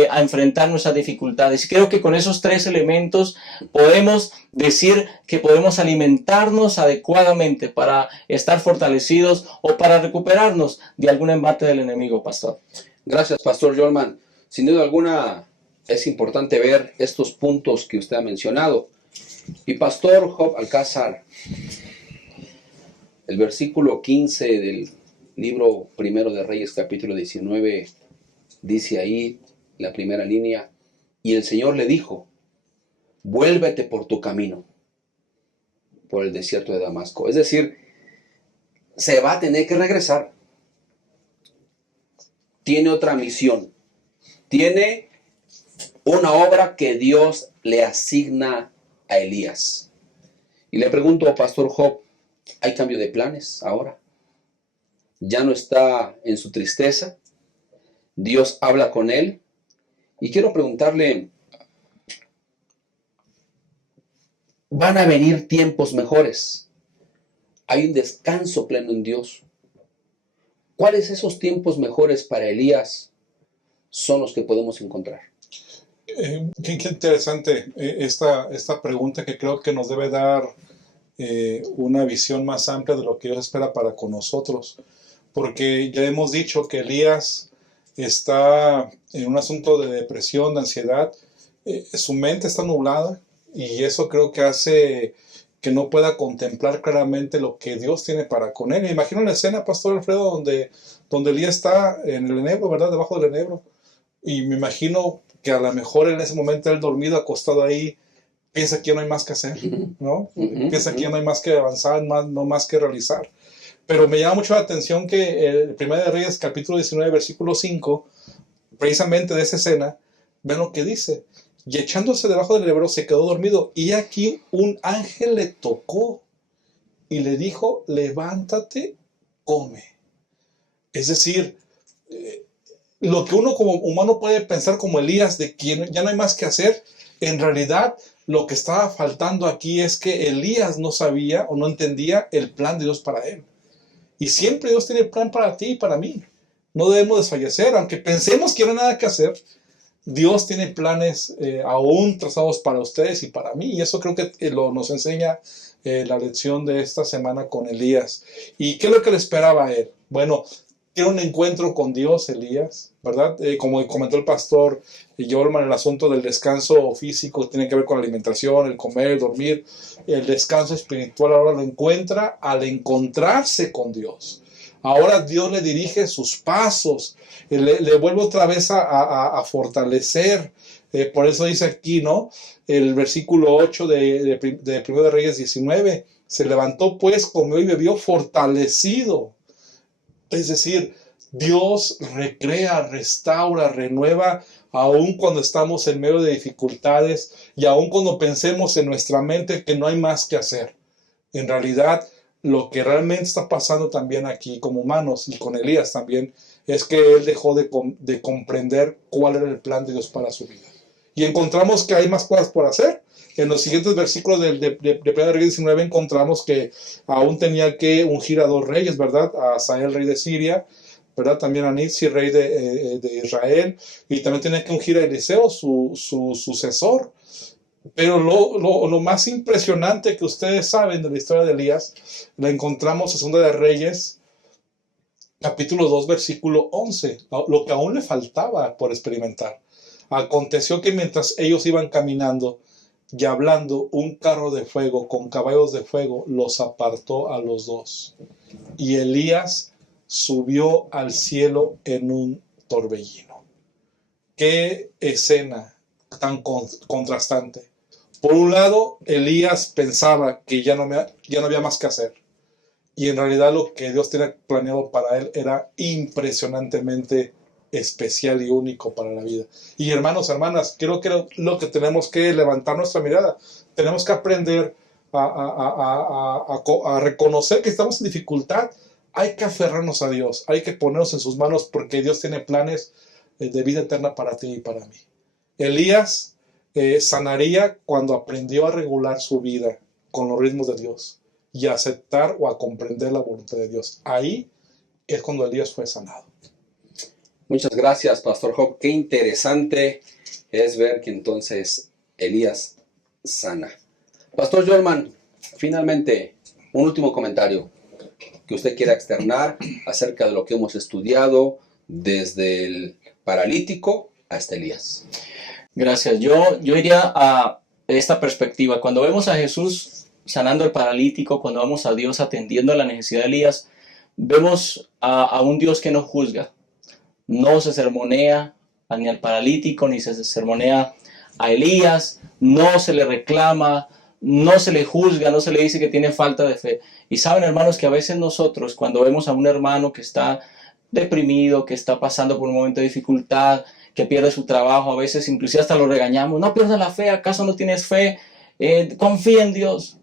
a enfrentar nuestras dificultades. Y creo que con esos tres elementos podemos decir que podemos alimentarnos adecuadamente para estar fortalecidos o para recuperarnos de algún embate del enemigo, pastor. Gracias, Pastor Jorman. Sin duda alguna es importante ver estos puntos que usted ha mencionado. Y Pastor Job Alcázar, el versículo 15 del libro primero de Reyes, capítulo 19, dice ahí, la primera línea: y el Señor le dijo: vuélvete por tu camino, por el desierto de Damasco. Es decir, se va a tener que regresar. Tiene otra misión. Tiene una obra que Dios le asigna a Elías. Y le pregunto, Pastor Job, ¿hay cambio de planes ahora? ¿Ya no está en su tristeza? ¿Dios habla con él? Y quiero preguntarle, ¿van a venir tiempos mejores? ¿Hay un descanso pleno en Dios? ¿Cuáles esos tiempos mejores para Elías son los que podemos encontrar? Qué interesante esta pregunta, que creo que nos debe dar una visión más amplia de lo que Dios espera para con nosotros. Porque ya hemos dicho que Elías está en un asunto de depresión, de ansiedad. Su mente está nublada y eso creo que hace que no pueda contemplar claramente lo que Dios tiene para con él. Me imagino la escena, Pastor Alfredo, donde Elías está en el enebro, ¿verdad? Debajo del enebro. Y me imagino que a lo mejor en ese momento él dormido, acostado ahí, piensa que ya no hay más que hacer, ¿no? Piensa que ya no hay más que avanzar, no más que realizar. Pero me llama mucho la atención que el 1 de Reyes, capítulo 19, versículo 5, precisamente de esa escena, vean lo que dice. Y echándose debajo del alebro se quedó dormido. Y aquí un ángel le tocó y le dijo, levántate, come. Es decir, lo que uno como humano puede pensar como Elías, de que ya no hay más que hacer, en realidad lo que estaba faltando aquí es que Elías no sabía o no entendía el plan de Dios para él. Y siempre Dios tiene el plan para ti y para mí. No debemos desfallecer, aunque pensemos que no hay nada que hacer. Dios tiene planes aún trazados para ustedes y para mí. Y eso creo que nos enseña la lección de esta semana con Elías. ¿Y qué es lo que le esperaba a él? Bueno, tiene un encuentro con Dios, Elías, ¿verdad? Como comentó el pastor Jorman, el asunto del descanso físico tiene que ver con la alimentación, el comer, el dormir. El descanso espiritual ahora lo encuentra al encontrarse con Dios. Ahora Dios le dirige sus pasos, le vuelve otra vez a fortalecer. Por eso dice aquí, ¿no? El versículo 8 de 1 de Reyes 19, se levantó pues, comió y bebió fortalecido. Es decir, Dios recrea, restaura, renueva, aun cuando estamos en medio de dificultades y aun cuando pensemos en nuestra mente que no hay más que hacer. En realidad, lo que realmente está pasando también aquí como humanos y con Elías también es que él dejó de comprender cuál era el plan de Dios para su vida. Y encontramos que hay más cosas por hacer. En los siguientes versículos de 1 Reyes 19 encontramos que aún tenía que ungir a 2 reyes, ¿verdad? A Hazael, rey de Siria, ¿verdad? También a Nitsi, rey de Israel, y también tenía que ungir a Eliseo, su sucesor. Pero lo más impresionante que ustedes saben de la historia de Elías, la encontramos en 2 de Reyes, capítulo 2, versículo 11, lo que aún le faltaba por experimentar. Aconteció que mientras ellos iban caminando y hablando, un carro de fuego con caballos de fuego los apartó a los dos. Y Elías subió al cielo en un torbellino. Qué escena tan contrastante. Por un lado, Elías pensaba que ya no había más que hacer. Y en realidad lo que Dios tenía planeado para él era impresionantemente especial y único para la vida. Y hermanos, hermanas, creo que lo que tenemos que levantar nuestra mirada. Tenemos que aprender a reconocer que estamos en dificultad. Hay que aferrarnos a Dios. Hay que ponernos en sus manos porque Dios tiene planes de vida eterna para ti y para mí. Elías sanaría cuando aprendió a regular su vida con los ritmos de Dios y a aceptar o a comprender la voluntad de Dios. Ahí es cuando Elías fue sanado. Muchas gracias, Pastor Job. Qué interesante es ver que entonces Elías sana. Pastor Jorman, finalmente, un último comentario que usted quiera externar acerca de lo que hemos estudiado desde el paralítico hasta Elías. Gracias. Yo iría a esta perspectiva. Cuando vemos a Jesús sanando al paralítico, cuando vemos a Dios atendiendo a la necesidad de Elías, vemos a un Dios que no juzga. No se sermonea ni al paralítico, ni se sermonea a Elías, no se le reclama, no se le juzga, no se le dice que tiene falta de fe. Y saben, hermanos, que a veces nosotros, cuando vemos a un hermano que está deprimido, que está pasando por un momento de dificultad, que pierde su trabajo, a veces inclusive hasta lo regañamos, no pierdas la fe, ¿acaso no tienes fe? Confía en Dios.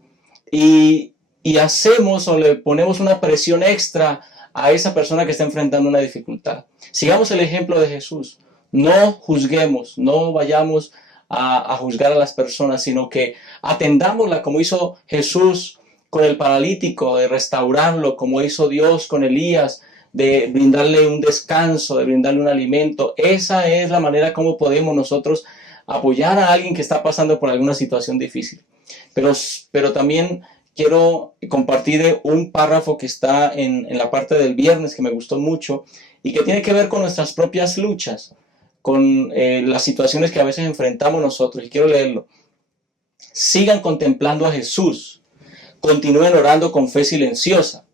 Y hacemos o le ponemos una presión extra a esa persona que está enfrentando una dificultad. Sigamos el ejemplo de Jesús. No juzguemos, no vayamos a juzgar a las personas, sino que atendámosla como hizo Jesús con el paralítico, de restaurarlo, como hizo Dios con Elías, de brindarle un descanso, de brindarle un alimento. Esa es la manera como podemos nosotros apoyar a alguien que está pasando por alguna situación difícil. Pero también quiero compartir un párrafo que está en la parte del viernes que me gustó mucho y que tiene que ver con nuestras propias luchas, con las situaciones que a veces enfrentamos nosotros. Y quiero leerlo. Sigan contemplando a Jesús, continúen orando con fe silenciosa,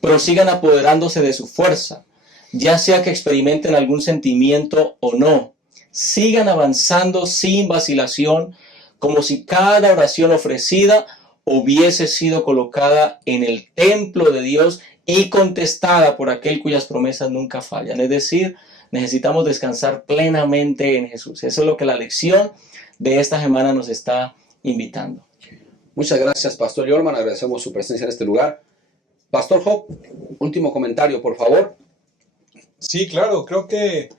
prosigan apoderándose de su fuerza, ya sea que experimenten algún sentimiento o no. sigan avanzando sin vacilación, como si cada oración ofrecida hubiese sido colocada en el templo de Dios y contestada por aquel cuyas promesas nunca fallan. Es decir, necesitamos descansar plenamente en Jesús. Eso es lo que la lección de esta semana nos está invitando. Muchas gracias, Pastor Yorman. Agradecemos su presencia en este lugar. Pastor Job, último comentario, por favor. Sí, claro, creo que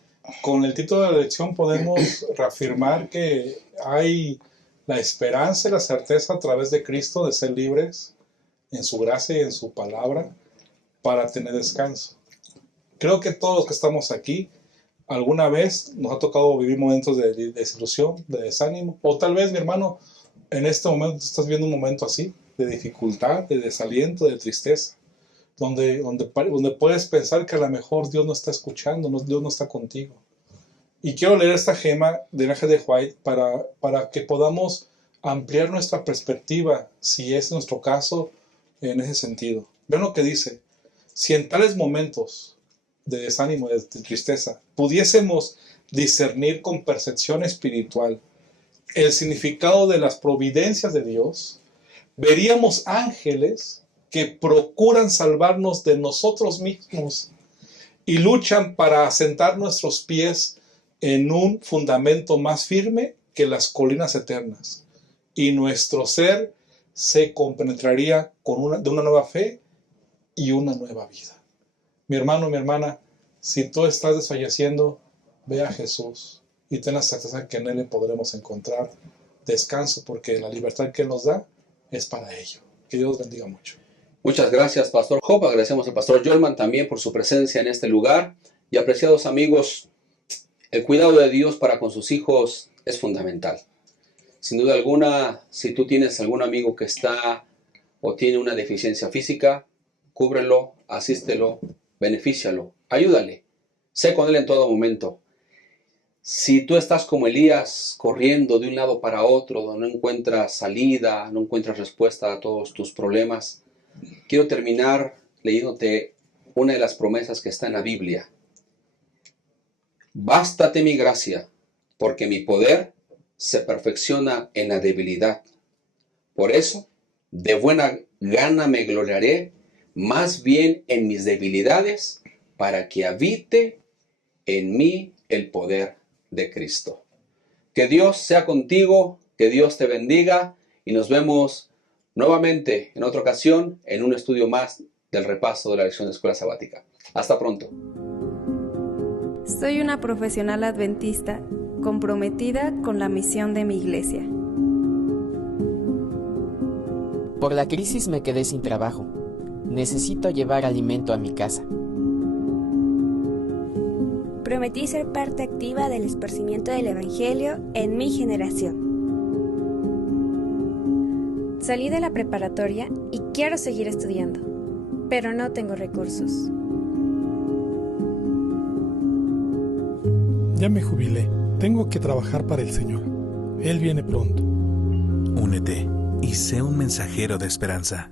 con el título de la lección podemos reafirmar que hay la esperanza y la certeza a través de Cristo de ser libres en su gracia y en su palabra para tener descanso. Creo que todos los que estamos aquí, alguna vez nos ha tocado vivir momentos de desilusión, de desánimo, o tal vez, mi hermano, en este momento estás viendo un momento así, de dificultad, de desaliento, de tristeza, donde puedes pensar que a lo mejor Dios no está escuchando, Dios no está contigo. Y quiero leer esta gema de Ellen G. White para que podamos ampliar nuestra perspectiva, si es nuestro caso, en ese sentido. Vean lo que dice: si en tales momentos de desánimo, de tristeza, pudiésemos discernir con percepción espiritual el significado de las providencias de Dios, veríamos ángeles que procuran salvarnos de nosotros mismos y luchan para asentar nuestros pies en un fundamento más firme que las colinas eternas, y nuestro ser se compenetraría de una nueva fe y una nueva vida. Mi hermano, mi hermana, si tú estás desfalleciendo, ve a Jesús y ten la certeza que en Él podremos encontrar descanso, porque la libertad que Él nos da es para ello. Que Dios bendiga mucho. Muchas gracias, Pastor Job. Agradecemos al Pastor Yorman también por su presencia en este lugar. Y apreciados amigos, el cuidado de Dios para con sus hijos es fundamental. Sin duda alguna, si tú tienes algún amigo que está o tiene una deficiencia física, cúbrelo, asístelo, benefícialo, ayúdale. Sé con él en todo momento. Si tú estás como Elías, corriendo de un lado para otro, donde no encuentras salida, no encuentras respuesta a todos tus problemas, quiero terminar leyéndote una de las promesas que está en la Biblia. Bástate mi gracia, porque mi poder se perfecciona en la debilidad. Por eso, de buena gana me gloriaré, más bien en mis debilidades, para que habite en mí el poder de Cristo. Que Dios sea contigo, que Dios te bendiga, y nos vemos nuevamente en otra ocasión en un estudio más del repaso de la lección de Escuela Sabática. Hasta pronto. Soy una profesional adventista comprometida con la misión de mi iglesia. Por la crisis me quedé sin trabajo. Necesito llevar alimento a mi casa. Prometí ser parte activa del esparcimiento del Evangelio en mi generación. Salí de la preparatoria y quiero seguir estudiando, pero no tengo recursos. Ya me jubilé. Tengo que trabajar para el Señor. Él viene pronto. Únete y sé un mensajero de esperanza.